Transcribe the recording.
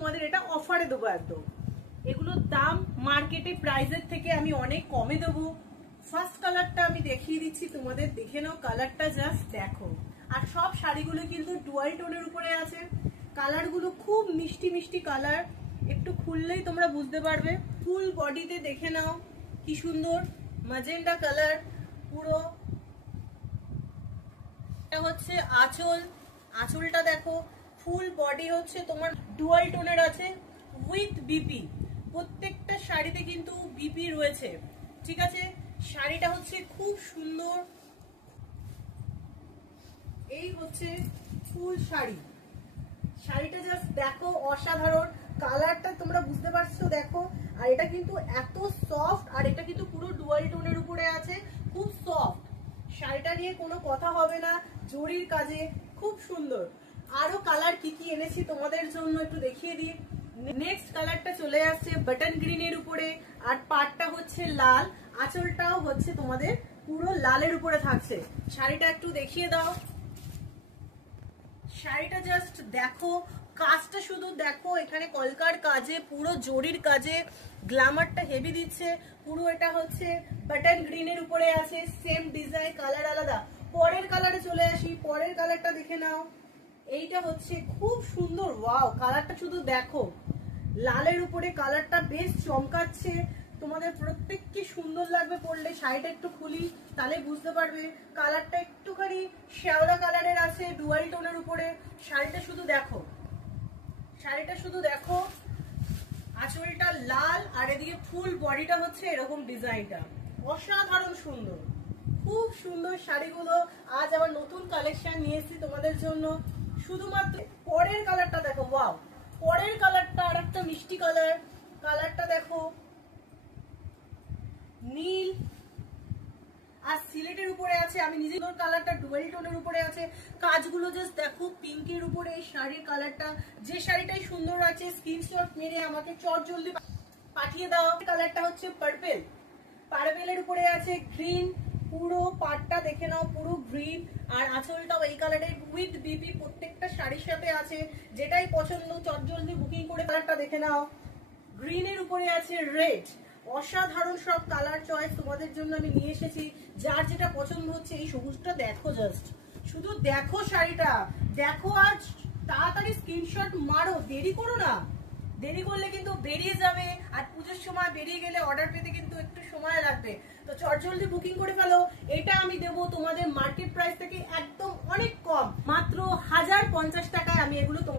তোমাদের এটা অফারে দেবো একদম। এগুলোর দাম মার্কেটে প্রাইসের থেকে আমি অনেক কমে দেবো। ফার্স্ট কালারটা আমি দেখিয়ে দিচ্ছি তোমাদের, দেখে নাও কালারটা, জাস্ট দেখো। আর সব শাড়িগুলো কিন্তু ডুয়াল টোনের উপরে আছে। কালারগুলো খুব মিষ্টি মিষ্টি কালার, একটু খুললেই তোমরা বুঝতে পারবে। ফুল বডিতে দেখে নাও কি সুন্দর ম্যাজেন্ডা কালার পুরো। এটা হচ্ছে আঁচল, আঁচলটা দেখো ফুল বডি হচ্ছে তোমার ডুয়াল টোনের আছে উইথ বিপি। প্রত্যেকটা শাড়িতে কিন্তু বিপি রয়েছে, ঠিক আছে। শাড়িটা হচ্ছে খুব সুন্দর। এই হচ্ছে ফুল শাড়ি, শাড়িটা জাস্ট দেখো অসাধারণ। কালারটা তোমরা বুঝতে পারছো দেখো। আর এটা কিন্তু এত সফট, আর এটা কিন্তু পুরো ডুয়াল টোনের উপরে আছে, খুব সফট। শাড়িটা নিয়ে কোনো কথা হবে না, জরির কাজে খুব সুন্দর। আরো কালার কি কি এনেছি তোমাদের জন্য একটু দেখিয়ে দিই। নেক্সট কালারটা চলে আসছে বাটন গ্রিনের উপরে, আর পাটটা হচ্ছে লাল, আঁচলটাও হচ্ছে তোমাদের পুরো লালের উপরে থাকছে। শাড়িটা একটু দেখিয়ে দাও। শাড়িটা জাস্ট দেখো, কাজটা শুধু দেখো, এখানে কলকার কাজে পুরো জরির কাজে গ্ল্যামারটা হেভি দিচ্ছে পুরো। এটা হচ্ছে বাটন গ্রিনের উপরে আছে, সেম ডিজাইন, কালার আলাদা। পরের কালারে চলে আসি, পরের কালারটা দেখে নাও। এইটা হচ্ছে খুব সুন্দর, ওয়াও কালারটা শুধু দেখো, লালের উপরে কালারটা বেশ চমকাচ্ছে। তোমাদের প্রত্যেককে সুন্দর লাগবে পরলে। শাড়িটা একটু খুলি তাহলে বুঝতে পারবে। কালারটা একটুখানি শ্যাওলা কালারের আছে ডুয়াল টোনের উপরে। শাড়িটা শুধু দেখো, শাড়িটা শুধু দেখো, আঁচলটা লাল, আর এদিকে ফুল বডিটা হচ্ছে এরকম ডিজাইনটা, অসাধারণ সুন্দর, খুব সুন্দর শাড়িগুলো। আজ আবার নতুন কালেকশন নিয়ে এসেছি তোমাদের জন্য শুধুমাত্র। পরের কালারটা দেখো, ওয়াও পরের কালারটা আর একটা মিষ্টি কালার। কালারটা দেখো নীল আর সিলেটের উপরে আছে। আমি নিজে কালারটা ডুয়াল টোনের উপরে আছে। কাজগুলো জাস্ট দেখো, পিঙ্কের উপরে এই শাড়ির কালারটা। যে শাড়িটাই সুন্দর আছে স্ক্রিনশট মেরে আমাকে চটজলদি পাঠিয়ে দাও। কালারটা হচ্ছে পার্পেল, পার্পেলের উপরে আছে গ্রিন, পুরো পাটটা দেখে নাও পুরো গ্রিন। আর আঁচলটাও এই কালারের উইথ বিপি, প্রত্যেকটা শাড়ির সাথে আছে। যেটাই পছন্দ চটজলদি বুকিং করে। কালারটা দেখে নাও, গ্রিনের উপরে আছে রেড। অসাধারণ সব কালার চয়েস তোমাদের জন্য আমি নিয়ে এসেছি। যার যেটা পছন্দ হচ্ছে, এই সবুজটা দেখো, জাস্ট শুধু দেখো শাড়িটা দেখো, আজ তাড়াতাড়ি স্ক্রিনশট মারো, দেরি করো না। দেরি করলে কিন্তু বেরিয়ে যাবে, আর পুজোর সময় বেরিয়ে গেলে অর্ডার পেতে কিন্তু একটু সময় লাগবে। তো চটজলদি বুকিং করে ফেলো। এটা আমি দেবো তোমাদের মার্কেট প্রাইস থেকে একদম অনেক কম, মাত্র 1050 টাকায় আমি এগুলো